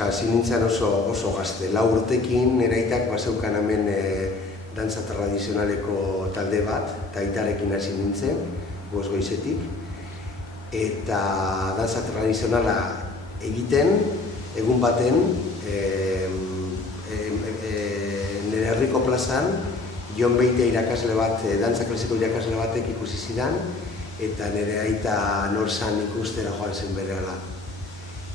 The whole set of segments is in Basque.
hasi nintzen oso gazte, 4 urtekin nire aitak bazeukan hemen dantza tradizionaleko talde bat, eta aitarekin hasi nintzen, goizetik, eta dantza tradizionala egiten, egun baten, nire herriko plazan, Jon Beite irakasle bat, dantza klasiko irakasle batek ikusi zidan, eta nire aita norzan ikustera joan zen berehala.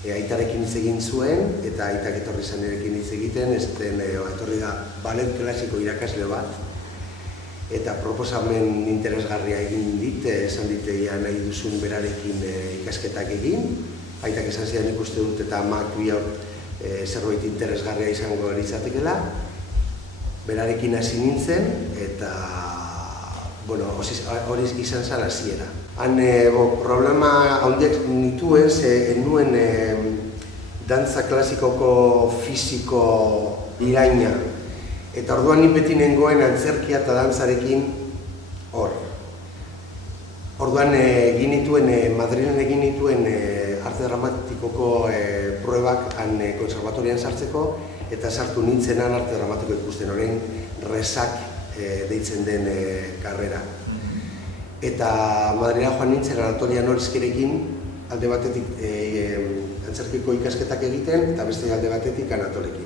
Aitarekin hitz egin zuen, eta aitak etorri zen nirekin hitz egiten, etorri da ballet klasiko irakasle bat, eta proposamen interesgarria egin dit, esan dit nahi duzun berarekin ikasketak egin, aitak esan zidan ikuste dut eta amak biok zerbait interesgarria izango litzatekeela, berarekin hasi nintzen, eta hori izan zen hasiera. Han problema handiak nituen, nuen dantza klasikoko fisiko iraina. Eta orduan ni beti nengoen antzerkia eta dantzarekin hor. Orduan Madrilen egin nituen arte dramatikoko pruebak han konservatorian sartzeko, eta sartu nintzenan arte dramatiko ikusten, orain resak deitzen den karrera. Eta Madrila joan nintzen Anatolia Norizkerekin alde batetik antzerkiko ikasketak egiten, eta beste alde batetik Anatolekin.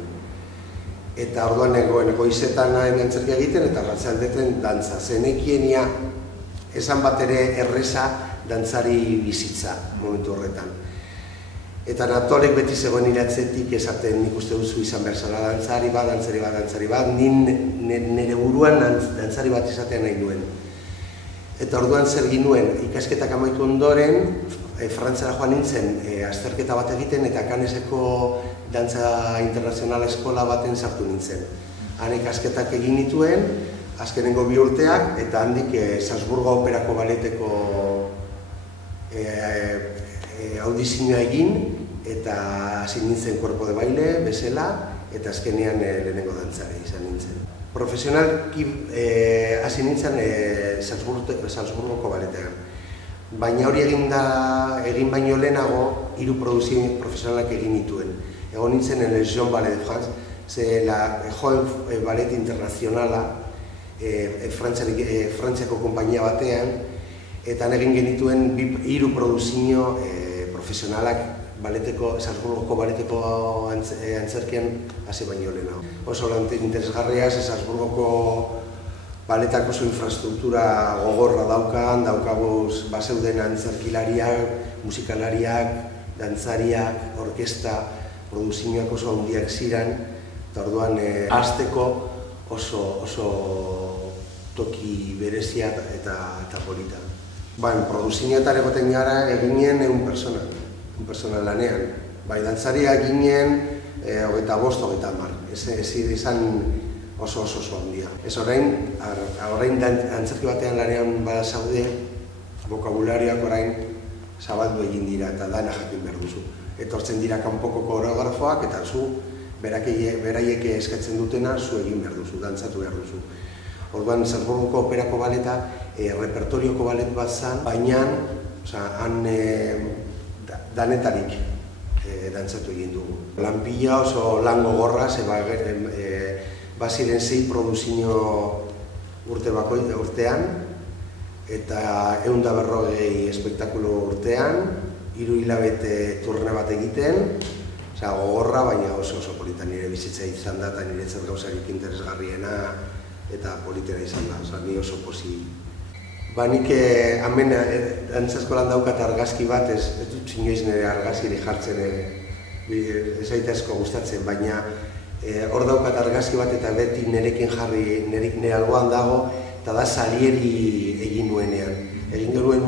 Eta orduan goizetan antzerkia egiten, eta arratsaldetan dantza. Zenekienia esan bat ere erreza dantzari bizitza momentu horretan. Eta Anatolek beti zegoen iratzetik esaten nik uste duzu izan behar zela dantzari bat, nire buruan dantzari bat izatean nahi nuen. Eta orduan zer ginuen, ikasketak amaitu ondoren, Frantzara joan nintzen azterketa bat egiten, eta Caneseko dantza internazionala eskola baten sartu nintzen. Han ikasketak egin nituen, azkenengo 2 urteak, eta handik Salzburgo Operako Balleteko audizioa egin, eta hasi nintzen Cuerpo de Baile, bezala, eta azkenean lehenengo dantzari izan nintzen. Profesionalki hasi nintzen Salzburgoko Balletean. Baina hori egin baino lehenago, 3 produzio profesionalak egin nituen. Egon nintzen Les Jeunes Ballet de France, la Joven Ballet Internazionala, Frantziako konpainia batean, eta egin genituen 3 produzio profesionalak Salzburgoko baleteko antzerkian hasi baino lehenago. Oso lan interesgarria, Salzburgoko baletako oso infrastruktura gogorra daukaguz bazeuden antzerkilariak, musikalariak, dantzariak, orkesta, produzioak oso handiak ziren, eta orduan hasteko oso toki berezia eta polita. Produzioetan egoten gara eginen 100 persona lanean. Dantzariak ginen 25-30. Ez izan oso handia. Ez orain antzerki batean lanean bada zaude, bokabularioak orain zabaldu egin dira eta dana jakin behar duzu. Etortzen dira kanpoko koreografoak eta zu beraiek eskatzen dutena zu egin behar duzu, dantzatu behar duzu. Orduan Salzburgoko Operako Baleta repertorioko balet bat zen, baina han danetarik dantzatu egin dugu. Lan pila oso lan gogorra, baziren 6 produzio urtean, eta 140 espektakulo urtean, 3 hilabete turne bat egiten, gogorra, baina oso polita nire bizitza izan da, eta niretzat gauzarik interesgarriena eta politera izan da, ni oso posi. Nik hemen dantzaskolan daukat argazki bat, ez dut inoiz nire argazkiri jartzen, ez aita asko gustatzen, baina hor daukat argazki bat eta beti nirekin jarri, nire alboan dago, eta da Salieri egin nuenean. Egin genuen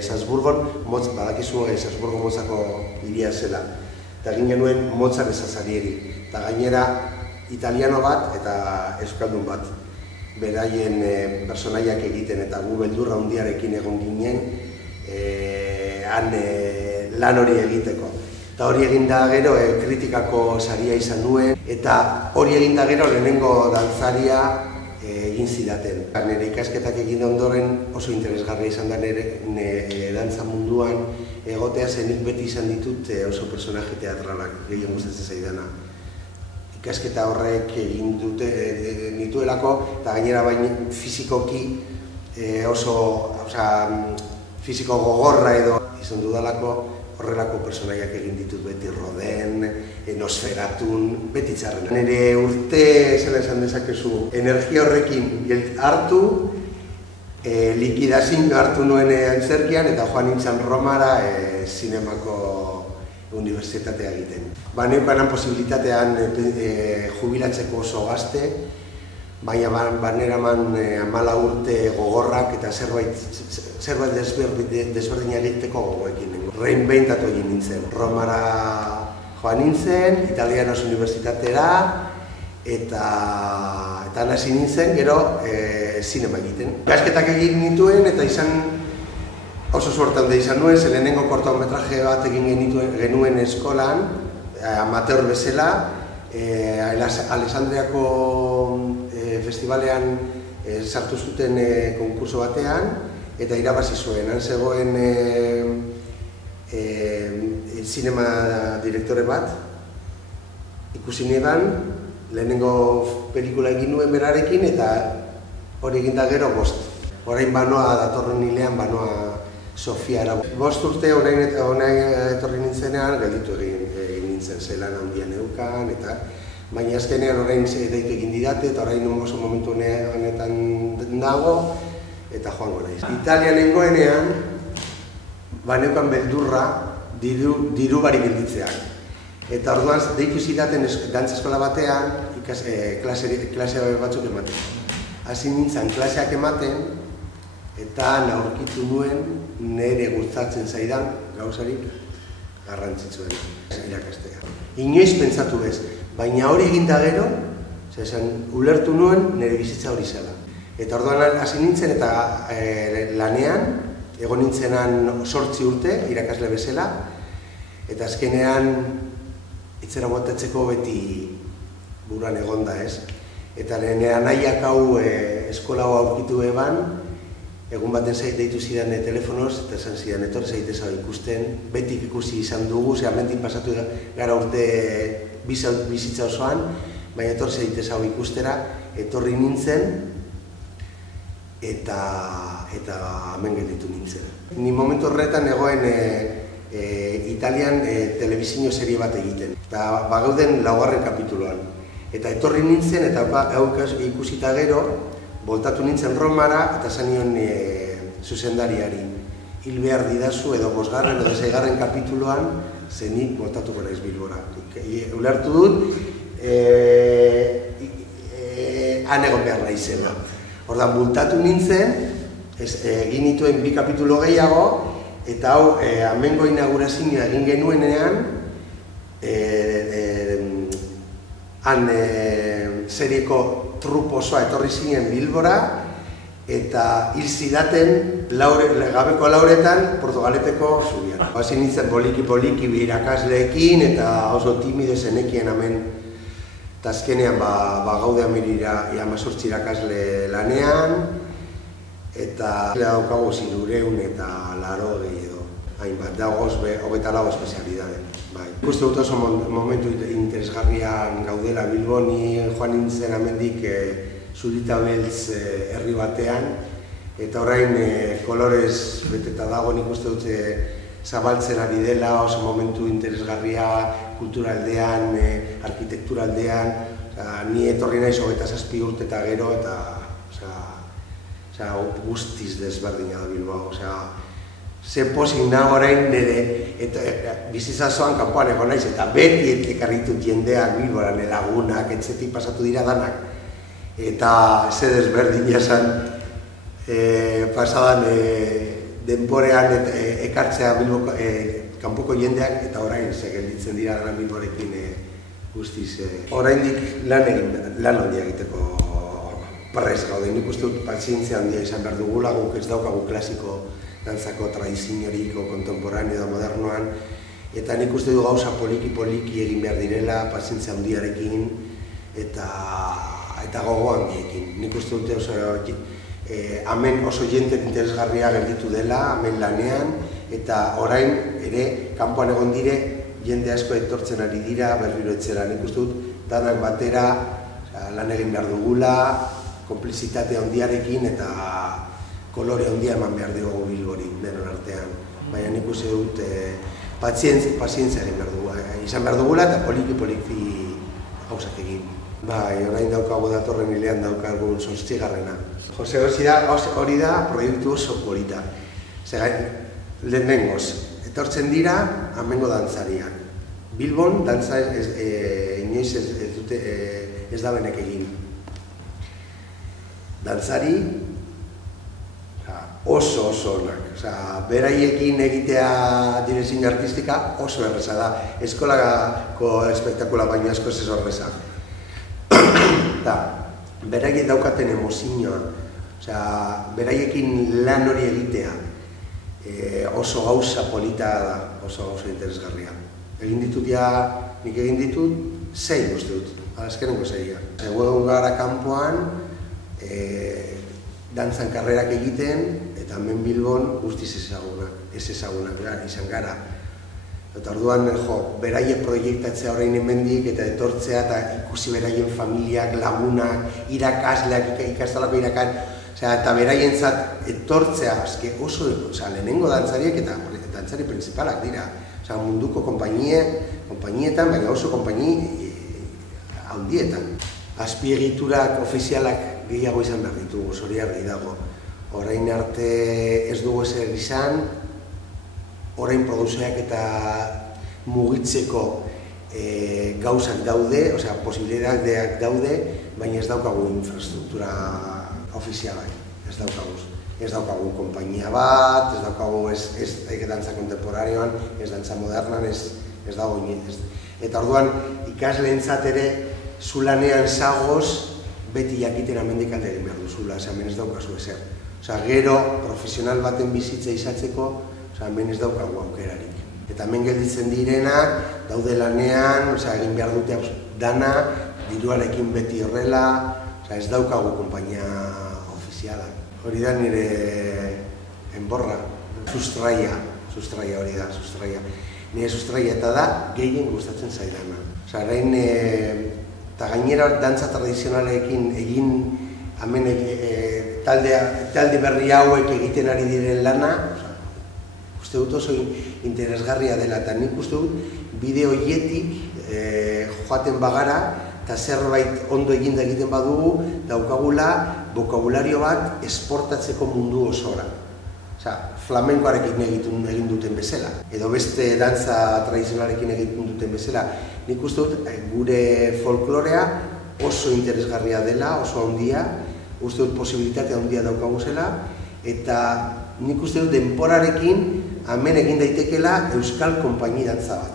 Salzburgon, badakizu Salzburgo Motzako hiria zela, eta egin genuen Mozart eza Salieri, eta gainera italiano bat eta euskaldun bat. Beraien personaiak egiten eta gu beldurra handiarekin egon ginen lan hori egiteko. Eta hori eginda gero kritikako saria izan nuen, eta hori eginda gero lehenengo dantzaria egin zidaten. Nire ikasketak egin ondoren oso interesgarria izan da nire dantza munduan egotea, zenik beti izan ditut oso personaje teatralak gehien gustatzen zaidana. Ikasketa horrek egin nituelako, eta gainera baina fizikoki oso fiziko gogorra edo izan dudalako horrelako personaiak egin ditut beti, Roden, Nosferatun, beti txarren. Nire urte, zela esan dezakezu, energia horrekin hartu, likidazin hartu nuen antzerkian eta joan nintzen Romara zinemako unibertsitatea egiten. Neukanan posibilitatean jubilatzeko oso gazte, baina baneraman 14 urte gogorrak eta zerbait desberdina egiteko gogoekin. Reinventatu egin nintzen. Romara joan nintzen, Italianos unibertsitatera, eta hasi nintzen, gero zinema egiten. Ikasketak egin nituen eta oso suerte handia izan nuen, lehenengo kortometraje bat egin genuen eskolan, amateur bezala, Alessandriako festivalean sartu zuten konkurso batean, eta irabazi zuen. Han zegoen zinema direktore bat, ikusi neban, lehenengo pelikula egin nuen berarekin, eta hori eginda gero 5. Orain banoa, datorren hilean banoa Sofiara. 5 urte orain etorri nintzenean, gelditu egin nintzen, zelan handian neukan, eta baina azkenean orain deitu egin didate, eta orain oso momentu honetan dago, eta joango naiz. Italian nengoenean, neukan beldurra diru barik gelditzeak. Eta orduan deitu zidaten dantza eskola batean, klase batzuk ematen. Hasi nintzen klaseak ematen, eta aurkitu nuen nire gustatzen zaidan gauzarik garrantzitsuen irakastea. Inoiz pentsatu bez, baina hori eginda gero, ulertu nuen nire bizitza hori zela. Eta orduan hasi nintzen eta lanean, egon nintzenan 8 urte irakasle bezala, eta azkenean itzera botatzeko beti buruan egonda ez. Eta lehenean nahiak hau eskola hau aurkitu eban, egun baten deitu zidan telefonoz, eta esan zidan, etorri zaitez hau ikusten, betik ikusi izan dugu, hemendik pasatu gara urte bizitza osoan, baina etorri zaitez hau ikustera, etorri nintzen, eta hemen gelditu nintzen. Ni momentu horretan egoen Italian telebizio serie bat egiten, eta bagauden 4. kapituloan. Eta etorri nintzen, eta hau ikusita gero, voltatu nintzen Romara, eta esan nion zuzendariari. Hil behar didazu edo 5. edo 6. kapituloan, zenik voltatuko naiz Bilbora. Ulertu dut, han egon behar naizela. Ordan, bultatu nintzen, egin nituen 2 kapitulo gehiago, eta hau, amengo inaugurazioa egin genuenean, han serieko trupo osoa etorri zinen Bilbora, eta hil zidaten gabeko lauretan Portugaleteko zubian. Hasi nintzen poliki irakasleekin, eta oso timide zenekien hemen. Eta azkenean gaude amirira 18 irakasle lanean, eta daukago 300 eta 80 edo, hainbat, dago 24 espezialidade. Ikuste dut oso momentu interesgarrian gaudela Bilboni, joan nintzen amendik Zurita Beltz herri batean, eta orain kolorez beteta dago, nik uste dut zabaltzen ari dela, oso momentu interesgarria kulturaldean, arkitekturaldean, ni etorri naiz 27 urte eta gero, eta guztiz desberdina da Bilbao. Ze pozik nago orain nire bizitzazoan kanpoan egon naiz, eta beti ekarritut jendeak Bilbora, nire lagunak, etxetik pasatu dira danak. Eta ze desberdina zen pasadan denporean ekartzea kanpoko jendeak, eta orain ze gelditzen dira Gran Bilborekin guztiz. Oraindik lan handia egiteko prest gaude. Nik uste dut pazientzia handia izan behar dugula, guk ez daukagu klasiko dantzako tradiziorik, kontemporaneo edo modernoan, eta nik uste du gauza poliki egin behar direla, pazientzia handiarekin, eta eta gogo handiekin. Nik uste dute hemen oso jente interesgarria gelditu dela, hemen lanean, eta orain ere kanpoan egon dire jende asko etortzen ari dira berriro etxera. Nik uste dut danak batera lan egin behar dugula, konplizitate handiarekin eta kolore handia eman behar dugu Bilbori denon artean. Baina nik uste dut pazientzia egin behar dugu, izan behar dugula eta poliki gauzak egin. Bai, orain daukagu datorren hilean daukagun 8. Jose, hori da proiektu oso polita. Lehenengoz, etortzen dira amengo dantzariak. Bilbon dantza inoiz ez da benek egin. Dantzari oso onak. Beraiekin egitea direzin artistika oso erreza da. Eskolako espektakula baino asko ez horreza. Beraiek daukaten emozioa, beraiekin lan hori egitea oso gauza polita da, oso gauza interesgarria. Nik egin ditut 6 uste dut, azkenengo 6. Egun gara kanpoan, dantzan karrerak egiten, eta hemen Bilbon guztiz ez ezagunak izan gara. Eta orduan, beraiek proiektatzea orain hemendik eta etortzea eta ikusi beraien familiak, lagunak, irakasleak, ikastalako eta beraientzat etortzea, oso lehenengo dantzariek eta dantzari principalak dira. Munduko konpainietan, baina oso konpaini handietan. Azpiegiturak ofizialak gehiago izan behar ditugu, hori argi dago. Orain arte ez dugu ezer izan, orain produzioak eta mugitzeko gauzak daude, posibilitateak daude, baina ez daukagu infrastruktura ofizialak, ez daukagu. Ez daukagu konpainia bat, ez daukagu ez dantza kontemporarioan, ez dantza modernan, ez dago inoiz. Eta orduan ikasleentzat ere zulanean zagoz beti jakiten amendik alde egin behar duzula, hemen ez daukazu ezer. Gero profesional baten bizitza izatzeko, hemen ez daukagu aukerarik. Eta hemen gelditzen direnak, daude lanean, egin behar dute dana, diruarekin beti horrela, ez daukagu konpainia ofizialak. Hori da nire enborra, sustraia hori da, sustraia. Nire sustraia eta da gehien gustatzen zaidana. Orain, eta gainera dantza tradizionalekin egin hemen talde berri hauek egiten ari diren lana, uste dut oso interesgarria dela, eta nik uste dut bide horietik joaten bagara, eta zerbait ondo eginda egiten badugu, daukagula bokabulario bat esportatzeko mundu osora. Flamenkoarekin egin duten bezala, edo beste dantza tradizionalekin egin duten bezala. Nik uste dut gure folklorea oso interesgarria dela, oso handia, uste dut posibilitate handia daukagu zela, eta nik uste dut denporarekin hemen egin daitekela euskal konpaini dantza bat.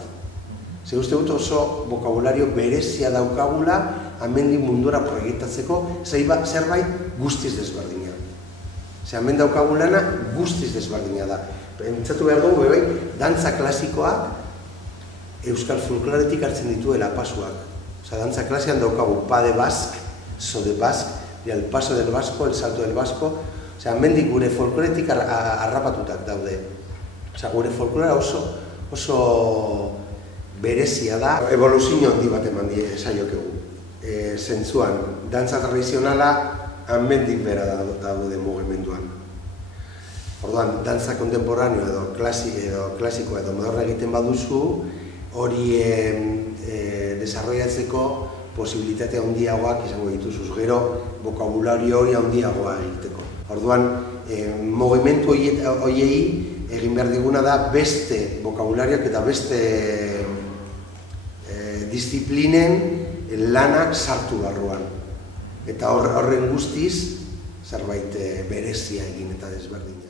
Uste dut oso bokabulario berezia daukagula hemendik mundura proiektatzeko zerbait guztiz desberdina. Hemen daukagun lana guztiz desberdina da. Pentsatu behar dugu, dantza klasikoak euskal folkloretik hartzen dituela pasuak. Dantza klasean daukagu pa de bask, so de bask, el paso del vasco, el salto del vasco. Hemendik gure folkloretik harrapatutak daude. Gure folklora oso berezia da. Evoluzio handi bat eman saiokegu. Zentzuan, dantza tradizionala hemendik bera daude mugimenduan. Orduan, dantza kontemporaneo edo klasikoa edo moderna egiten baduzu, hori desarrollatzeko posibilitate handiagoak izango dituzuz, gero bokabulario hori handiagoa egiteko. Orduan, mugimendu horiei egin behar diguna da beste bokabularioak eta beste disiplinen lana sartu barruan. Eta horren guztiz zerbait berezia egin eta desberdina.